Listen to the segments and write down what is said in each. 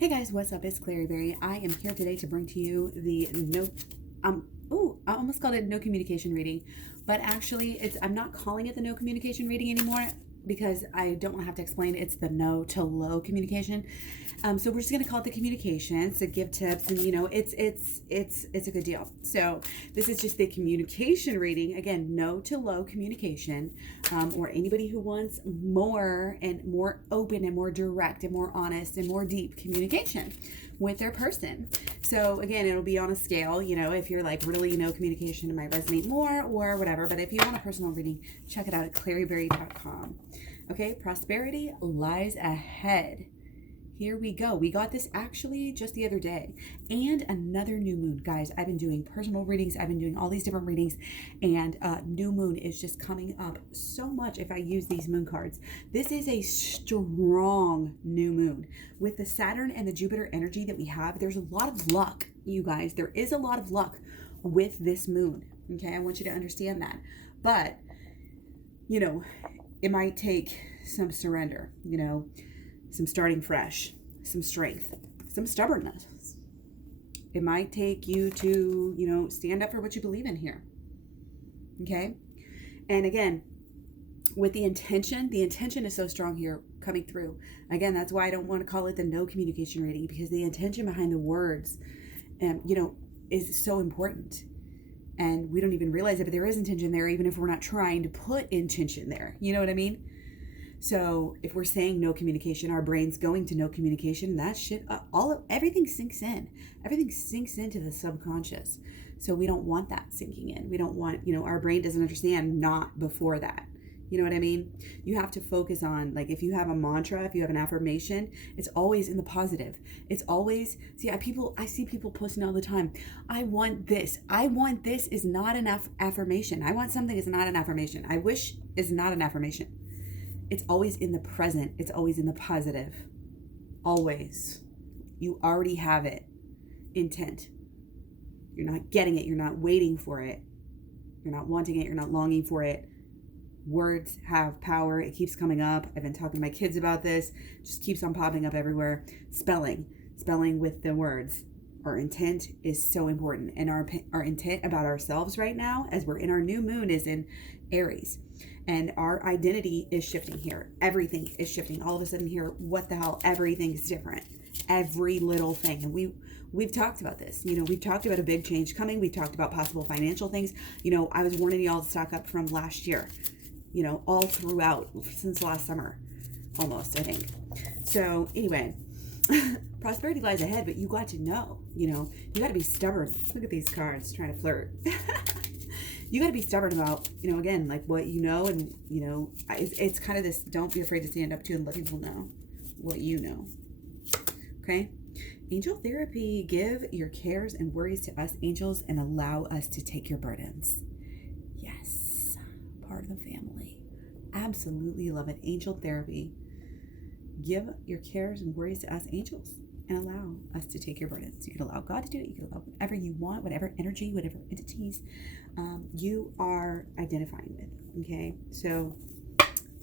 Hey guys, what's up? It's Clary Berry. I am here today to bring to you the I almost called it no communication reading, but actually I'm not calling it the no communication reading anymore because I don't want to have to explain. It's the no to low communication. So we're just gonna call it the communication to give tips, and it's a good deal. So this is just the communication reading. Again, no to low communication, or anybody who wants more and more open and more direct and more honest and more deep communication with their person. So again, it'll be on a scale, if you're like really communication, it might resonate more or whatever. But if you want a personal reading, check it out at claryberry.com. Okay, prosperity lies ahead. Here we go. We got this actually just the other day. And another new moon. Guys, I've been doing personal readings. I've been doing all these different readings. And new moon is just coming up so much if I use these moon cards. This is a strong new moon. With the Saturn and the Jupiter energy that we have, there's a lot of luck, you guys. There is a lot of luck with this moon. Okay, I want you to understand that. But, it might take some surrender, some starting fresh, some strength, some stubbornness. It might take you to, stand up for what you believe in here. Okay? And again, with the intention is so strong here coming through. Again, that's why I don't want to call it the no communication reading, because the intention behind the words, is so important. And we don't even realize it, but there is intention there, even if we're not trying to put intention there. You know what I mean? So if we're saying no communication, our brain's going to no communication, that shit, everything sinks in. Everything sinks into the subconscious. So we don't want that sinking in. We don't want, our brain doesn't understand not before that. You know what I mean? You have to focus on, like, if you have a mantra, if you have an affirmation, it's always in the positive. It's always, I see people posting all the time, I want this. I want this is not an affirmation. I want something is not an affirmation. I wish is not an affirmation. It's always in the present. It's always in the positive. Always. You already have it. Intent. You're not getting it. You're not waiting for it. You're not wanting it. You're not longing for it. Words have power. It keeps coming up. I've been talking to my kids about this. It just keeps on popping up everywhere. Spelling with the words. Our intent is so important. And our intent about ourselves right now, as we're in our new moon, is in Aries. And our identity is shifting here. Everything is shifting. All of a sudden here, what the hell? Everything's different. Every little thing. And we've talked about this. We've talked about a big change coming. We've talked about possible financial things. I was warning y'all to stock up from last year. All throughout, since last summer. Almost, I think. So anyway, prosperity lies ahead, but you got to know, you got to be stubborn. Look at these cards trying to flirt. You got to be stubborn about, again, like what and, it's kind of this, don't be afraid to stand up to and let people know what you know. Okay? Angel therapy, give your cares and worries to us angels and allow us to take your burdens. Yes, part of the family. Absolutely love it. Angel therapy. Give your cares and worries to us angels and allow us to take your burdens. You can allow God to do it. You can allow whatever you want, whatever energy, whatever entities you are identifying with. Okay, so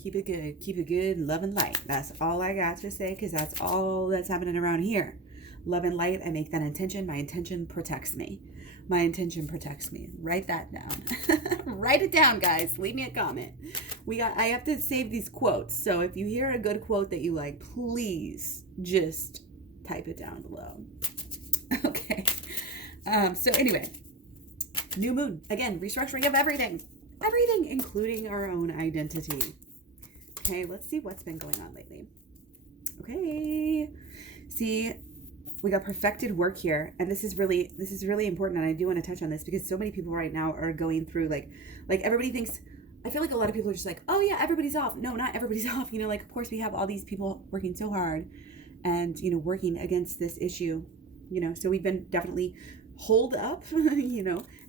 keep it good, love and light. That's all I got to say, because that's all that's happening around here. Love and light. I make that intention. My intention protects me. My intention protects me. Write that down. Write it down, guys. Leave me a comment. I have to save these quotes. So if you hear a good quote that you like, please just type it down below. Okay. So anyway, new moon. Again, restructuring of everything. Everything, including our own identity. Okay, let's see what's been going on lately. Okay. See, we got perfected work here, and this is really important, and I do want to touch on this because so many people right now are going through like everybody thinks. I feel like a lot of people are just like, oh yeah, everybody's off. No, not everybody's off. Of course we have all these people working so hard, and working against this issue. So we've been definitely holed up,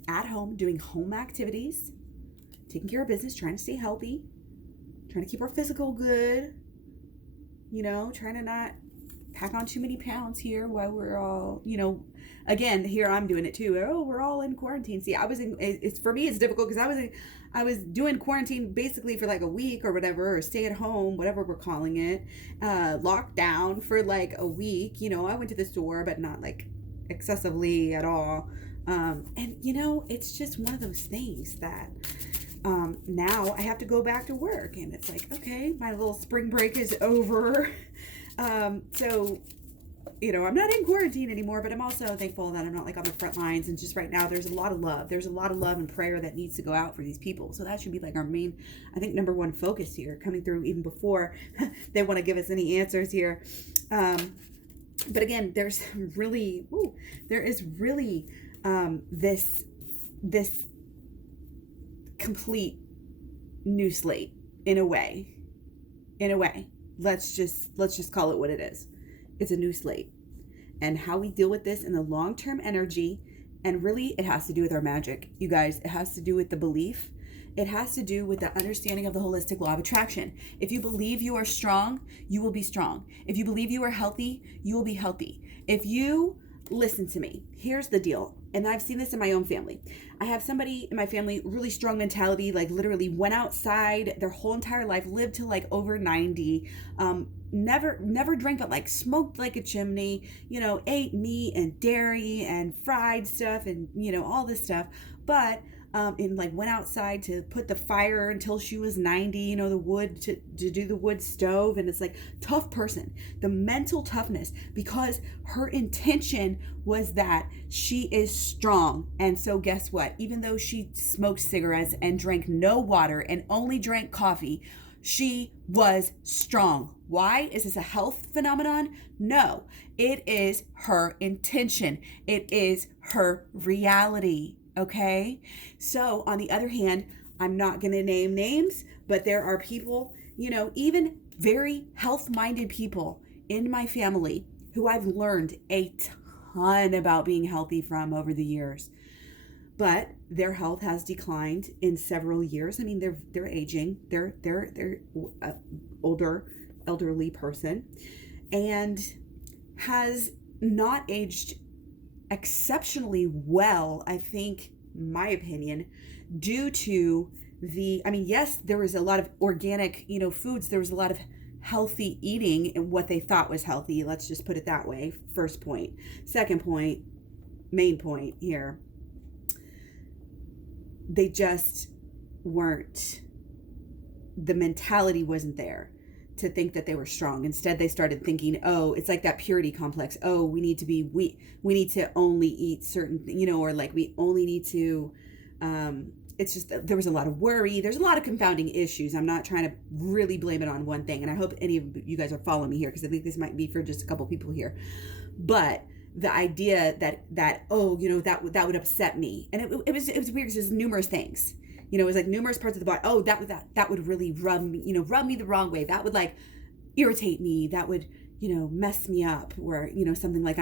at home doing home activities, taking care of business, trying to stay healthy, trying to keep our physical good. Trying to not pack on too many pounds here while we're all, again, here I'm doing it too. Oh, we're all in quarantine. See, it's for me, it's difficult because I was doing quarantine basically for like a week or whatever, or stay at home, whatever we're calling it, locked down for like a week. I went to the store, but not like excessively at all. And it's just one of those things that now I have to go back to work, and it's like, okay, my little spring break is over. So, I'm not in quarantine anymore, but I'm also thankful that I'm not like on the front lines. And just right now, there's a lot of love. There's a lot of love and prayer that needs to go out for these people. So that should be like our main, I think, number one focus here, coming through even before they want to give us any answers here. But again, there is really this complete new slate in a way. Let's just call it what it is. It's a new slate. And how we deal with this in the long-term energy, and really it has to do with our magic. You guys, it has to do with the belief. It has to do with the understanding of the holistic law of attraction. If you believe you are strong, you will be strong. If you believe you are healthy, you will be healthy. If you listen to me, here's the deal. And I've seen this in my own family. I have somebody in my family, really strong mentality, like literally went outside their whole entire life, lived to like over 90, never drank, but like smoked like a chimney, ate meat and dairy and fried stuff and, all this stuff. But and like went outside to put the fire until she was 90, the wood to do the wood stove. And it's like, tough person, the mental toughness, because her intention was that she is strong. And so guess what? Even though she smoked cigarettes and drank no water and only drank coffee, she was strong. Why? Is this a health phenomenon? No, it is her intention. It is her reality. Okay. So on the other hand, I'm not going to name names, but there are people, even very health-minded people in my family who I've learned a ton about being healthy from over the years, but their health has declined in several years. I mean, they're aging, they're elderly person, and has not aged exceptionally well, I think, my opinion, due to yes, there was a lot of organic, foods. There was a lot of healthy eating and what they thought was healthy. Let's just put it that way. First point. Second point, main point here. They just weren't, the mentality wasn't there to think that they were strong. Instead, they started thinking, oh, it's like that purity complex. Oh, we need to only eat certain, or like we only need to, it's just, there was a lot of worry. There's a lot of confounding issues. I'm not trying to really blame it on one thing. And I hope any of you guys are following me here, because I think this might be for just a couple people here. But the idea that that would upset me. And it was weird because there's numerous things. It was like numerous parts of the body. Oh, that would really rub me the wrong way. That would like irritate me. That would, mess me up, or, something like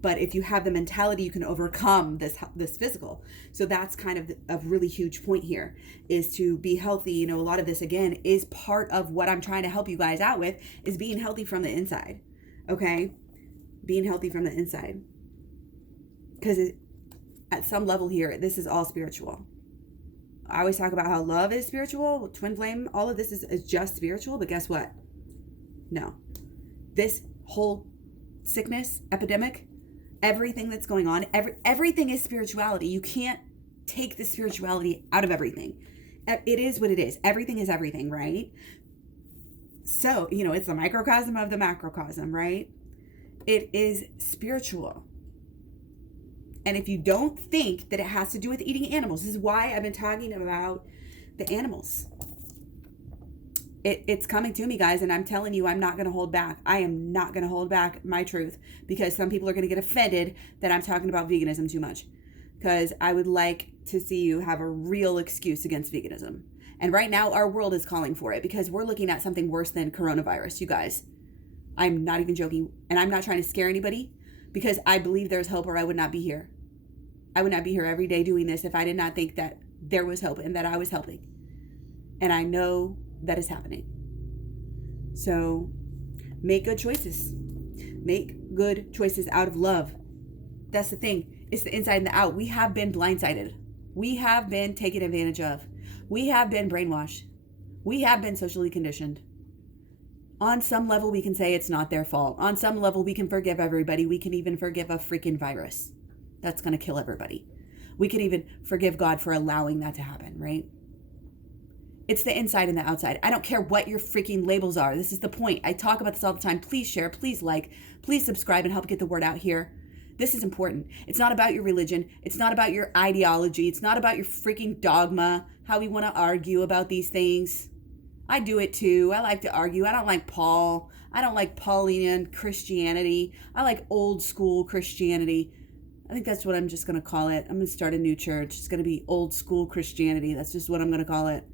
but if you have the mentality, you can overcome this physical. So that's kind of a really huge point here, is to be healthy. A lot of this, again, is part of what I'm trying to help you guys out with, is being healthy from the inside. Okay. Being healthy from the inside. Because at some level here, this is all spiritual. I always talk about how love is spiritual, twin flame, all of this is just spiritual, but guess what? No. This whole sickness, epidemic, everything that's going on, everything is spirituality. You can't take the spirituality out of everything. It is what it is. Everything is everything, right? So, it's the microcosm of the macrocosm, right? It is spiritual. And if you don't think that it has to do with eating animals, this is why I've been talking about the animals. It's coming to me, guys, and I'm telling you, I'm not going to hold back. I am not going to hold back my truth, because some people are going to get offended that I'm talking about veganism too much, because I would like to see you have a real excuse against veganism. And right now, our world is calling for it, because we're looking at something worse than coronavirus, you guys. I'm not even joking, and I'm not trying to scare anybody, because I believe there's hope, or I would not be here. I would not be here every day doing this if I did not think that there was hope and that I was helping. And I know that is happening. So make good choices. Make good choices out of love. That's the thing. It's the inside and the out. We have been blindsided. We have been taken advantage of. We have been brainwashed. We have been socially conditioned. On some level, we can say it's not their fault. On some level, we can forgive everybody. We can even forgive a freaking virus that's going to kill everybody. We can even forgive God for allowing that to happen, right? It's the inside and the outside. I don't care what your freaking labels are. This is the point. I talk about this all the time. Please share, please like, please subscribe and help get the word out here. This is important. It's not about your religion. It's not about your ideology. It's not about your freaking dogma, how we want to argue about these things. I do it too. I like to argue. I don't like Paul. I don't like Pauline Christianity. I like old school Christianity. I think that's what I'm just going to call it. I'm going to start a new church. It's going to be old school Christianity. That's just what I'm going to call it.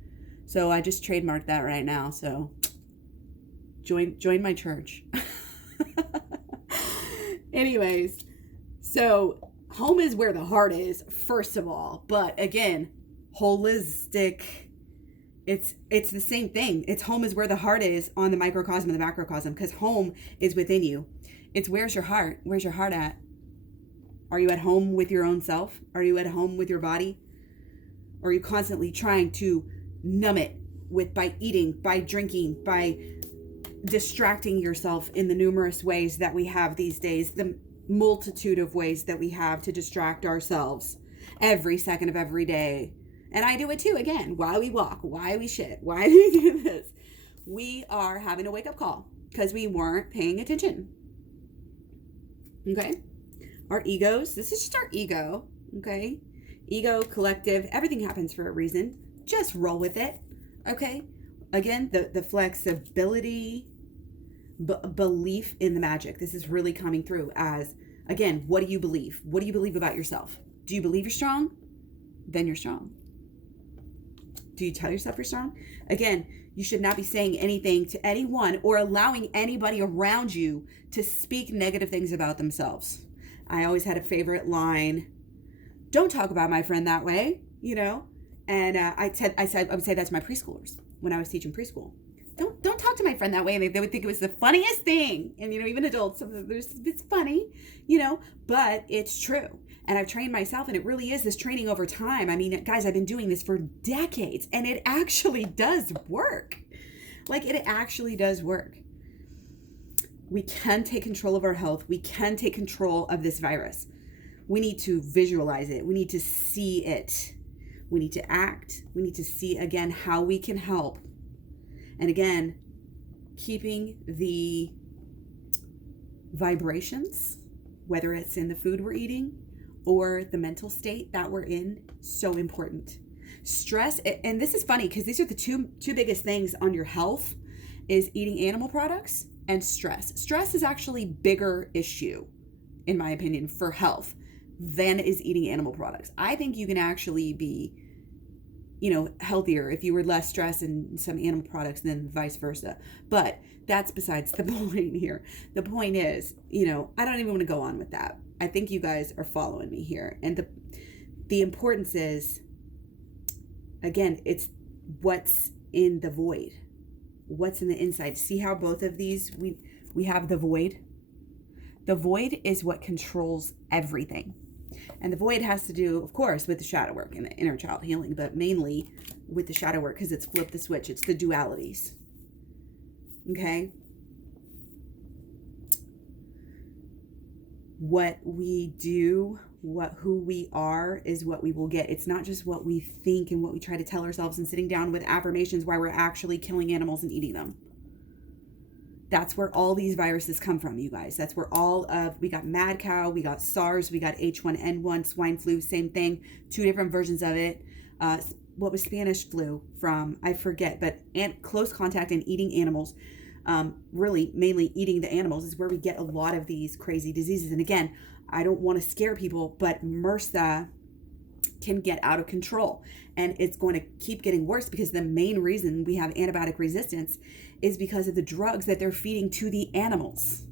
So I just trademarked that right now. So join my church. Anyways, so home is where the heart is, first of all. But again, holistic, it's the same thing. It's home is where the heart is on the microcosm and the macrocosm, because home is within you. It's where's your heart? Where's your heart at? Are you at home with your own self? Are you at home with your body? Or are you constantly trying to numb it by eating, by drinking, by distracting yourself in the numerous ways that we have these days, the multitude of ways that we have to distract ourselves every second of every day? And I do it too. Again, why we walk, why we shit, why do we do this? We are having a wake-up call because we weren't paying attention. Okay? Our egos, this is just our ego, okay? Ego, collective, everything happens for a reason. Just roll with it, okay? Again, the flexibility, belief in the magic. This is really coming through as, again, what do you believe? What do you believe about yourself? Do you believe you're strong? Then you're strong. Do you tell yourself you're strong? Again, you should not be saying anything to anyone or allowing anybody around you to speak negative things about themselves. I always had a favorite line, don't talk about my friend that way, you know? And I would say that to my preschoolers when I was teaching preschool. Don't talk to my friend that way. And they would think it was the funniest thing. And, you know, even adults, it's funny, you know, but it's true. And I've trained myself, and it really is this training over time. I mean, guys, I've been doing this for decades, and it actually does work. Like, it actually does work. We can take control of our health. We can take control of this virus. We need to visualize it. We need to see it. We need to act. We need to see, again, how we can help. And again, keeping the vibrations, whether it's in the food we're eating or the mental state that we're in, so important. Stress, and this is funny because these are the two biggest things on your health, is eating animal products and stress. Stress is actually bigger issue, in my opinion, for health than is eating animal products. I think you can actually be, you know, healthier if you were less stressed in some animal products than vice versa. But that's besides the point here. The point is, you know, I don't even want to go on with that. I think you guys are following me here. And the importance is, again, it's what's in the void. What's in the inside. See how both of these, we have the void. The void is what controls everything. And the void has to do, of course, with the shadow work and the inner child healing, but mainly with the shadow work because it's flip the switch. It's the dualities. Okay? What we do, who we are is what we will get. It's not just what we think and what we try to tell ourselves and sitting down with affirmations while we're actually killing animals and eating them. That's where all these viruses come from, you guys. That's where we got mad cow, we got SARS, we got H1N1, swine flu, same thing, 2 different versions of it. What was Spanish flu from? I forget, but close contact and eating animals, really mainly eating the animals is where we get a lot of these crazy diseases. And again, I don't want to scare people, but MRSA can get out of control, and it's going to keep getting worse because the main reason we have antibiotic resistance is because of the drugs that they're feeding to the animals.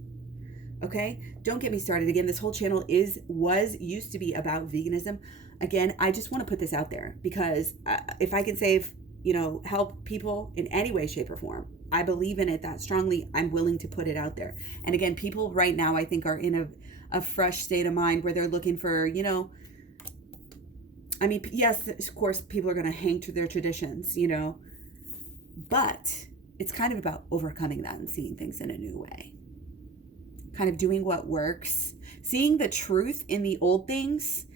Okay, don't get me started. Again, this whole channel used to be about veganism. Again, I just want to put this out there because if I can save, help people in any way, shape, or form, I believe in it that strongly, I'm willing to put it out there. And again, people right now, I think, are in a fresh state of mind where they're looking for, I mean, yes, of course, people are going to hang to their traditions, but it's kind of about overcoming that and seeing things in a new way. Kind of doing what works, seeing the truth in the old things.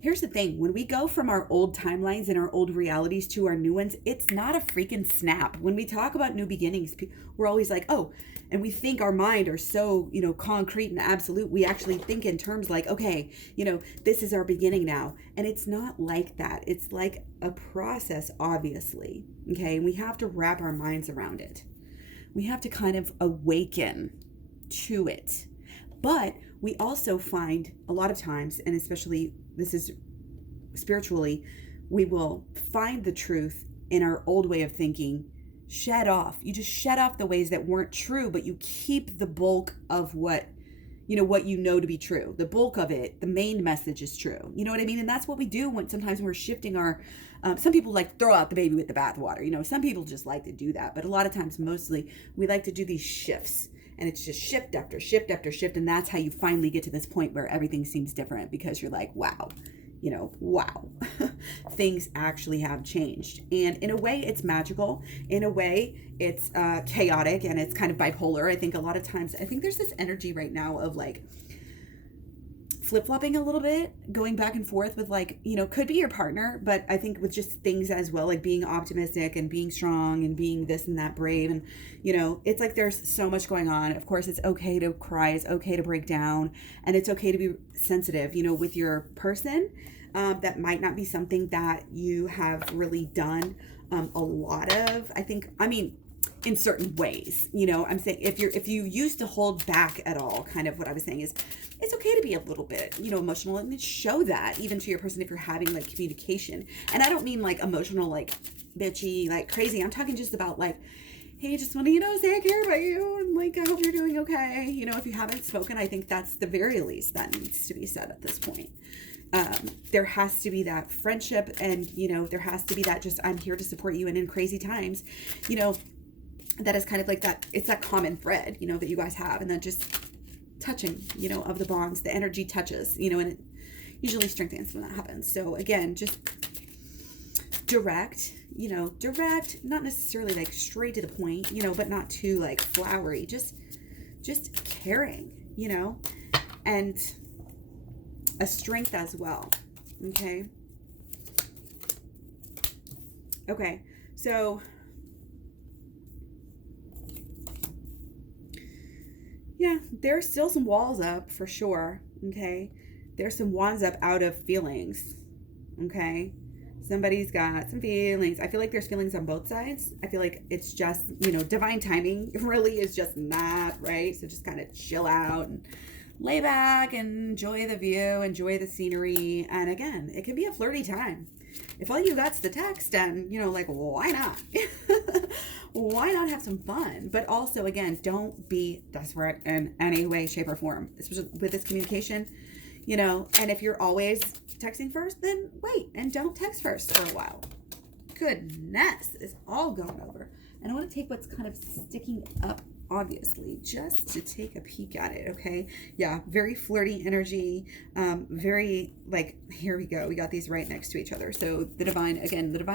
Here's the thing. When we go from our old timelines and our old realities to our new ones, it's not a freaking snap. When we talk about new beginnings, we're always like, oh, and we think our mind are so, concrete and absolute. We actually think in terms like, okay, this is our beginning now. And it's not like that. It's like a process, obviously. Okay. And we have to wrap our minds around it. We have to kind of awaken to it. But we also find a lot of times, and especially this is spiritually, we will find the truth in our old way of thinking. You just shed off the ways that weren't true, but you keep the bulk of what to be true. The bulk of it, the main message is true. You know what I mean? And that's what we do sometimes when we're shifting our, some people like throw out the baby with the bathwater. Some people just like to do that. But a lot of times, mostly, we like to do these shifts. And it's just shift after shift after shift. And that's how you finally get to this point where everything seems different, because you're like, wow, things actually have changed. And in a way, it's magical. In a way, it's chaotic, and it's kind of bipolar. I think a lot of times, there's this energy right now of like flip-flopping a little bit, going back and forth with could be your partner, but I think with just things as well, like being optimistic and being strong and being this and that brave. And, it's like there's so much going on. Of course, it's okay to cry. It's okay to break down. And it's okay to be sensitive, with your person. That might not be something that you have really done a lot of, in certain ways. I'm saying if you used to hold back at all, kind of what I was saying is it's okay to be a little bit, emotional, and show that even to your person if you're having like communication. And I don't mean like emotional, like bitchy, like crazy. I'm talking just about like, hey, just want to, say I care about you, and like I hope you're doing okay. If you haven't spoken, I think that's the very least that needs to be said at this point. There has to be that friendship, and there has to be that just I'm here to support you, and in crazy times, that is kind of like that, it's that common thread, that you guys have, and then just touching, of the bonds, the energy touches, and it usually strengthens when that happens. So again, just direct, not necessarily like straight to the point, but not too like flowery, just caring, and a strength as well. Okay. So yeah, there's still some walls up for sure. Okay. There's some wands up out of feelings. Okay. Somebody's got some feelings. I feel like there's feelings on both sides. I feel like it's just, divine timing really is just not right. So just kind of chill out and lay back and enjoy the view, enjoy the scenery. And again, it can be a flirty time. If all you got's the text, and, why not? Why not have some fun? But also, again, don't be desperate in any way, shape, or form, especially with this communication, and if you're always texting first, then wait and don't text first for a while. Goodness, it's all gone over. And I want to take what's kind of sticking up, obviously, just to take a peek at it. Okay. Yeah. Very flirty energy. Very like, here we go. We got these right next to each other. So the divine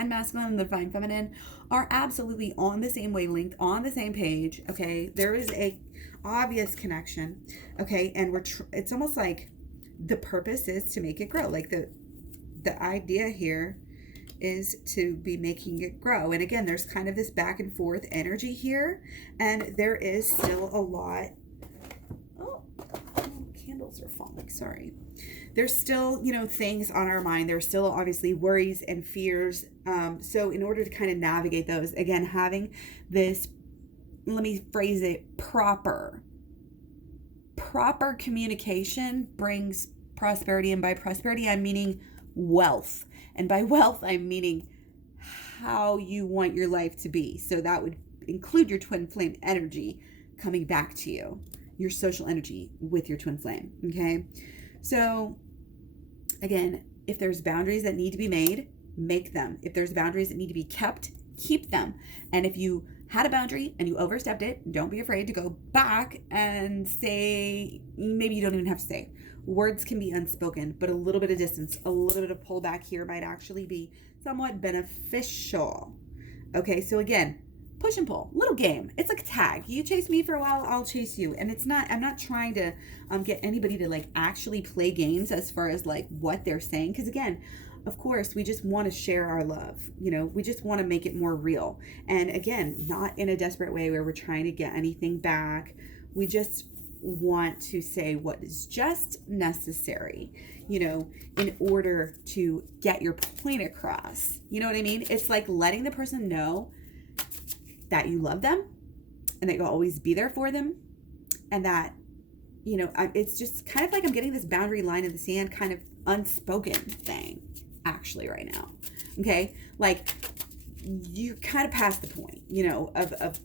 masculine and the divine feminine are absolutely on the same wavelength, on the same page. Okay. There is a obvious connection. Okay. And it's almost like the purpose is to make it grow. Like the idea here is to be making it grow. And again, there's kind of this back and forth energy here, and there is still a lot. Oh, candles are falling. Sorry. There's still, things on our mind. There's still obviously worries and fears. So in order to kind of navigate those, again, having this, let me phrase it, proper communication brings prosperity. And by prosperity, I'm meaning wealth. And by wealth, I'm meaning how you want your life to be. So that would include your twin flame energy coming back to you, your social energy with your twin flame. Okay. So again, if there's boundaries that need to be made, make them. If there's boundaries that need to be kept, keep them. And if you had a boundary and you overstepped it, don't be afraid to go back and say, maybe you don't even have to say. Words can be unspoken, but a little bit of distance, a little bit of pullback here might actually be somewhat beneficial. Okay, so again, push and pull, little game. It's like a tag. You chase me for a while, I'll chase you. And I'm not trying to get anybody to like actually play games as far as like what they're saying. Because again, of course, we just want to share our love. We just want to make it more real. And again, not in a desperate way where we're trying to get anything back. We just want to say what is just necessary, in order to get your point across. You know what I mean? It's like letting the person know that you love them and that you'll always be there for them. And that, it's just kind of like I'm getting this boundary line in the sand kind of unspoken thing actually right now. Okay. Like you kind of passed the point, of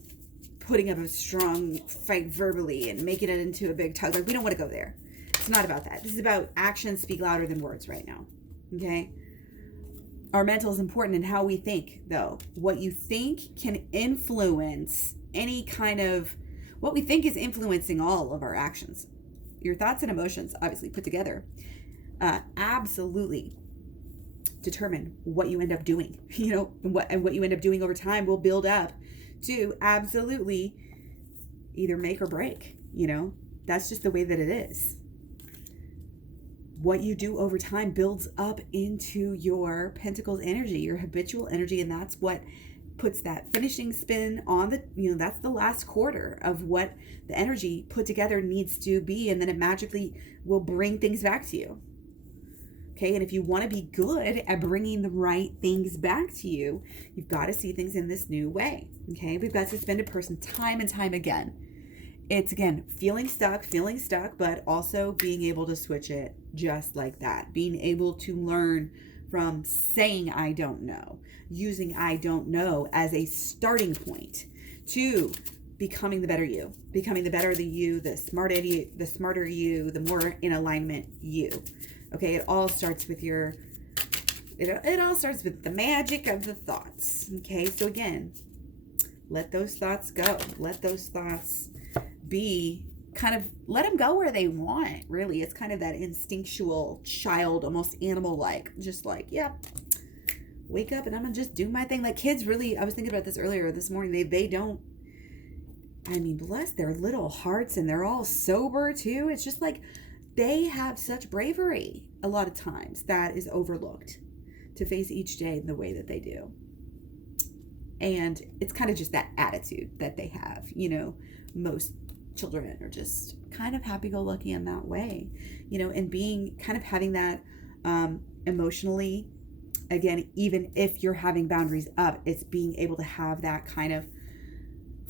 putting up a strong fight verbally and making it into a big tug. Like we don't want to go there. It's not about that. This is about actions speak louder than words right now. Okay. Our mental is important in how we think, though. What you think can influence what we think is influencing all of our actions. Your thoughts and emotions, obviously put together, absolutely determine what you end up doing, and what you end up doing over time will build up to absolutely either make or break, that's just the way that it is. What you do over time builds up into your pentacles energy, your habitual energy, and that's what puts that finishing spin on that's the last quarter of what the energy put together needs to be, and then it magically will bring things back to you. Okay, and if you want to be good at bringing the right things back to you, you've got to see things in this new way. Okay, we've got suspended person time and time again. It's again, feeling stuck, but also being able to switch it just like that. Being able to learn from saying I don't know, using I don't know as a starting point to becoming the better you, becoming the better the you, the smarter you, the more in alignment you. Okay, it all starts with it all starts with the magic of the thoughts. Okay, so again, let those thoughts go. Let those thoughts be let them go where they want, really. It's kind of that instinctual child, almost animal-like, just like, yeah, wake up and I'm gonna just do my thing. Like kids really, I was thinking about this earlier this morning, they don't, bless their little hearts, and they're all sober too. It's just like, they have such bravery a lot of times that is overlooked to face each day in the way that they do. And it's kind of just that attitude that they have. Most children are just kind of happy-go-lucky in that way, and being kind of having that emotionally, again, even if you're having boundaries up, it's being able to have that kind of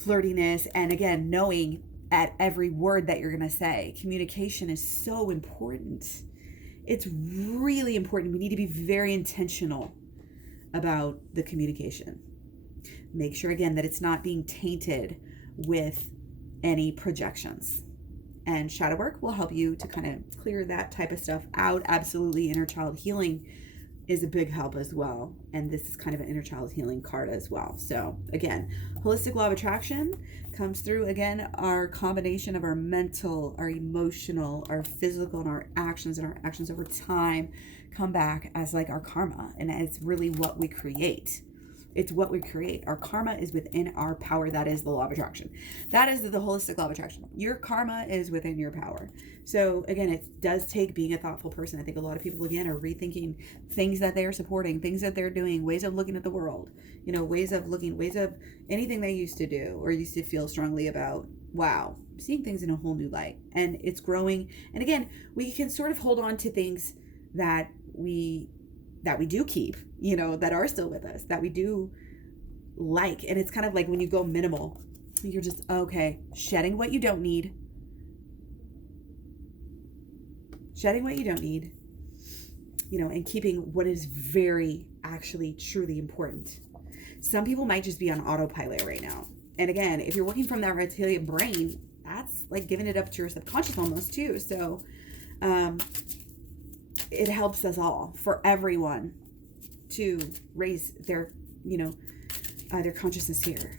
flirtiness, and again, knowing at every word that you're going to say. Communication is so important. It's really important. We need to be very intentional about the communication. Make sure, again, that it's not being tainted with any projections. And shadow work will help you to kind of clear that type of stuff out. Absolutely. Inner child healing is a big help as well. And this is kind of an inner child healing card as well. So again, holistic law of attraction comes through, again, our combination of our mental, our emotional, our physical, and our actions over time come back as like our karma. And it's really what we create. It's what we create. Our karma is within our power. That is the law of attraction. That is the holistic law of attraction. Your karma is within your power. So again, it does take being a thoughtful person. I think a lot of people, again, are rethinking things that they are supporting, things that they're doing, ways of looking at the world, ways of anything they used to do or used to feel strongly about. Wow, seeing things in a whole new light. And it's growing. And again, we can sort of hold on to things that we do keep, that are still with us, that we do like. And it's kind of like when you go minimal, you're just, okay, shedding what you don't need, and keeping what is very, actually, truly important. Some people might just be on autopilot right now. And again, if you're working from that reptilian brain, that's like giving it up to your subconscious almost too. So, it helps us all, for everyone, to raise their, their consciousness here.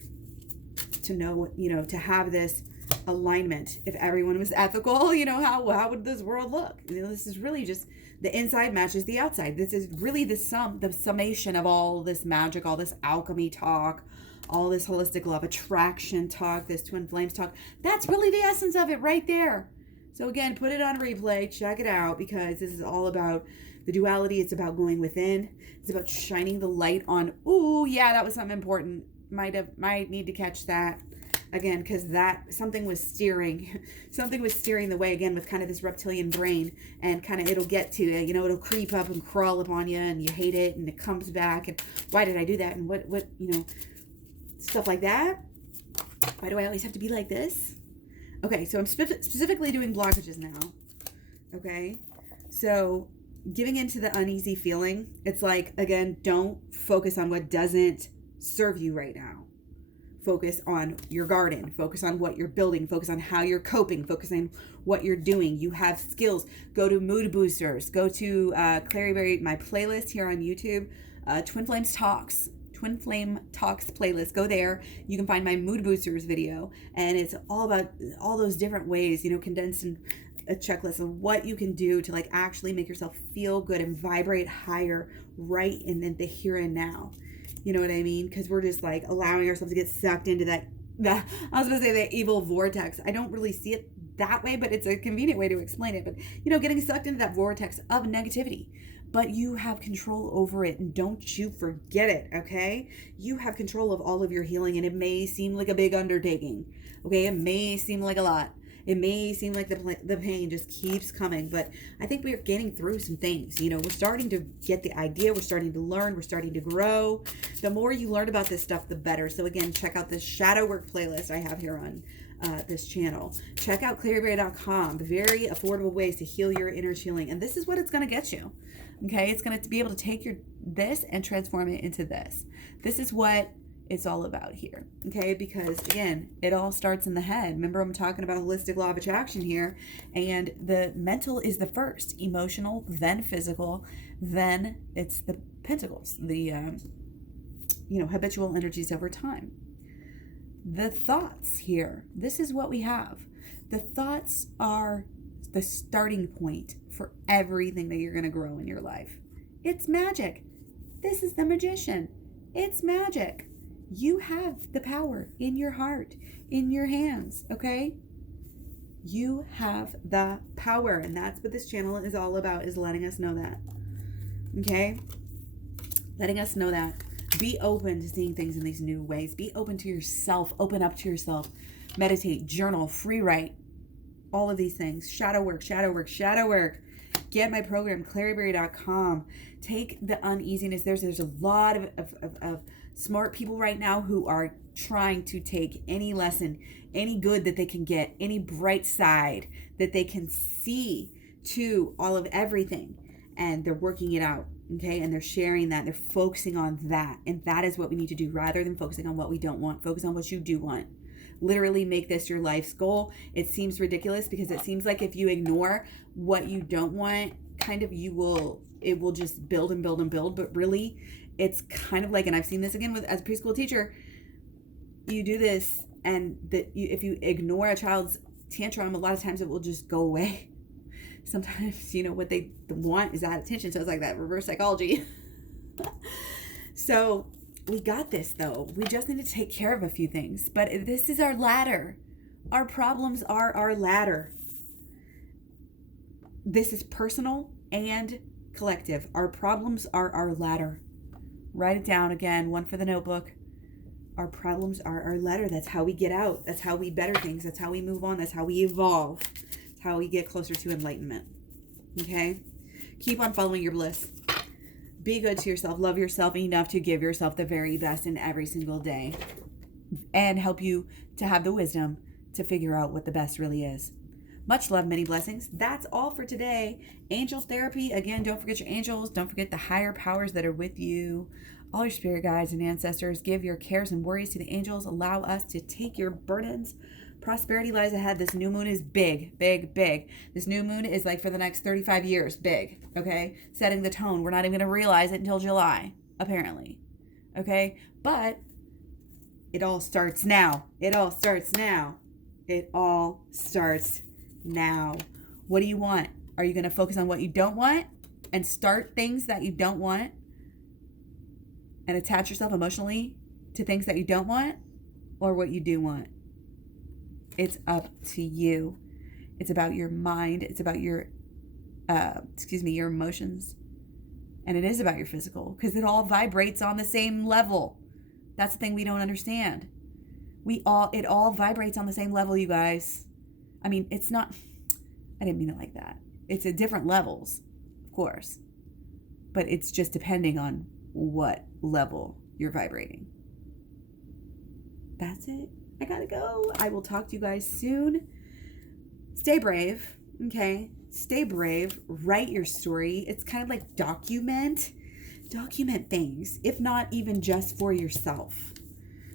to know, to have this alignment. If everyone was ethical, how would this world look? This is really just the inside matches the outside. This is really the summation of all this magic, all this alchemy talk, all this holistic law of attraction talk, this twin flames talk. That's really the essence of it right there. So again, put it on replay, check it out, because this is all about the duality. It's about going within. It's about shining the light on, ooh, yeah, that was something important. Might need to catch that again, because something was steering the way, again, with kind of this reptilian brain, and kind of it'll get to you, it'll creep up and crawl upon you, and you hate it, and it comes back, and why did I do that, and what stuff like that. Why do I always have to be like this? Okay, so I'm specifically doing blockages now. Okay, so giving into the uneasy feeling, it's like, again, don't focus on what doesn't serve you right now. Focus on your garden. Focus on what you're building. Focus on how you're coping. Focus on what you're doing. You have skills. Go to mood boosters. Go to Clary Berry, my playlist here on YouTube, Twin Flame Talks playlist. Go there. You can find my mood boosters video, and it's all about all those different ways, condensed in a checklist of what you can do to actually make yourself feel good and vibrate higher right in the here and now. You know what I mean? Because we're just allowing ourselves to get sucked into that evil vortex. I don't really see it that way, but it's a convenient way to explain it. But, getting sucked into that vortex of negativity. But you have control over it, and don't you forget it, okay? You have control of all of your healing, and it may seem like a big undertaking, okay? It may seem like a lot. It may seem like the pain just keeps coming, but I think we are getting through some things. We're starting to get the idea. We're starting to learn. We're starting to grow. The more you learn about this stuff, the better. So again, check out this shadow work playlist I have here on this channel. Check out claryberry.com. Very affordable ways to heal your inner healing. And this is what it's going to get you. Okay, it's going to be able to take this and transform it into this. This is what it's all about here. Okay, because again, it all starts in the head. Remember, I'm talking about holistic law of attraction here, and the mental is the first, emotional, then physical, then it's the pentacles, the habitual energies over time. The thoughts here, this is what we have. The thoughts are the starting point for everything that you're going to grow in your life. It's magic. This is the magician. It's magic. You have the power in your heart, in your hands, okay? You have the power, and that's what this channel is all about, is letting us know that, okay? Letting us know that. Be open to seeing things in these new ways. Be open to yourself. Open up to yourself. Meditate, journal, free write, all of these things. Shadow work. Get my program, claryberry.com. Take the uneasiness. There's a lot of smart people right now who are trying to take any lesson, any good that they can get, any bright side that they can see to all of everything, and they're working it out, okay? And they're sharing that. They're focusing on that, and that is what we need to do rather than focusing on what we don't want. Focus on what you do want. Literally make this your life's goal. It seems ridiculous because it seems like if you ignore what you don't want, kind of it will just build and build and build, but really it's kind of like, and I've seen this again as a preschool teacher, you do this, and if you ignore a child's tantrum, a lot of times it will just go away. Sometimes, what they want is that attention. So it's like that reverse psychology. So we got this, though. We just need to take care of a few things. But this is our ladder. Our problems are our ladder. This is personal and collective. Our problems are our ladder. Write it down again. One for the notebook. Our problems are our ladder. That's how we get out. That's how we better things. That's how we move on. That's how we evolve. That's how we get closer to enlightenment. Okay? Keep on following your bliss. Be good to yourself. Love yourself enough to give yourself the very best in every single day. And help you to have the wisdom to figure out what the best really is. Much love, many blessings. That's all for today. Angel therapy. Again, don't forget your angels. Don't forget the higher powers that are with you. All your spirit guides and ancestors. Give your cares and worries to the angels. Allow us to take your burdens. Prosperity lies ahead. This new moon is big, big, big. This new moon is like for the next 35 years, big, okay? Setting the tone. We're not even going to realize it until July, apparently, okay? But It all starts now. It all starts now. It all starts now. What do you want? Are you going to focus on what you don't want and start things that you don't want and attach yourself emotionally to things that you don't want, or what you do want? It's up to you. It's about your mind. It's about your your emotions. And it is about your physical, because it all vibrates on the same level. That's the thing we don't understand. It all vibrates on the same level, you guys. I mean, it's not, I didn't mean it like that. It's at different levels, of course. But it's just depending on what level you're vibrating. That's it. I gotta go. I will talk to you guys soon. Stay brave, okay? Stay brave. Write your story. It's kind of like document things, if not even just for yourself.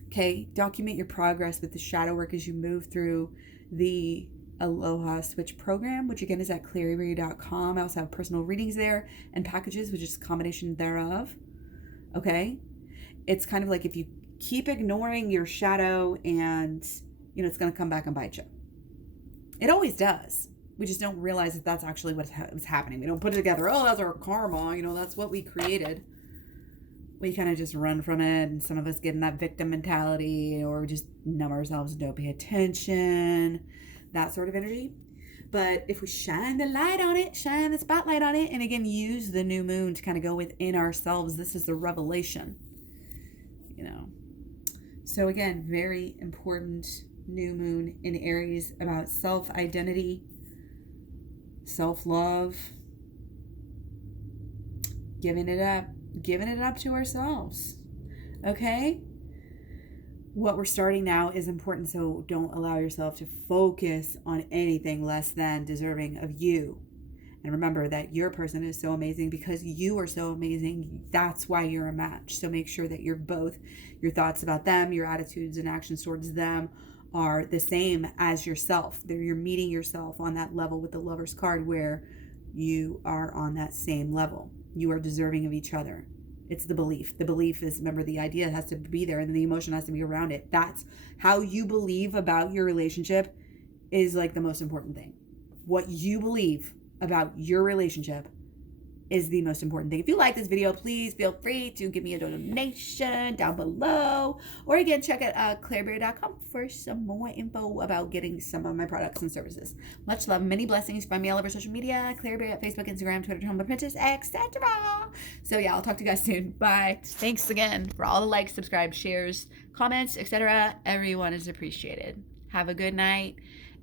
Okay? Document your progress with the shadow work as you move through the AHLoA SWICH program, which again is at claryberry.com. I also have personal readings there and packages, which is a combination thereof. Okay? It's kind of like if you keep ignoring your shadow, and it's going to come back and bite you. It always does. We just don't realize that that's actually what's happening. We don't put it together. Oh, that's our karma. That's what we created. We kind of just run from it, and some of us get in that victim mentality, or just numb ourselves and don't pay attention, that sort of energy. But if we shine the light on it, shine the spotlight on it, and again, use the new moon to kind of go within ourselves, this is the revelation, So again, very important new moon in Aries about self-identity, self-love, giving it up to ourselves. Okay? What we're starting now is important, so don't allow yourself to focus on anything less than deserving of you. And remember that your person is so amazing because you are so amazing. That's why you're a match. So make sure that you're both, your thoughts about them, your attitudes and actions towards them are the same as yourself. You're meeting yourself on that level with the Lover's card, where you are on that same level. You are deserving of each other. It's the belief. The belief is, remember, the idea has to be there and the emotion has to be around it. That's how you believe about your relationship is like the most important thing. What you believe about your relationship is the most important thing. If you like this video, please feel free to give me a donation down below. Or again, check out claryberry.com for some more info about getting some of my products and services. Much love, many blessings. Find me all over social media. Claryberry at Facebook, Instagram, Twitter, Tumblr, Pinterest, etc. So yeah, I'll talk to you guys soon. Bye. Thanks again for all the likes, subscribes, shares, comments, etc. Everyone is appreciated. Have a good night.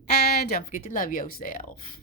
And don't forget to love yourself.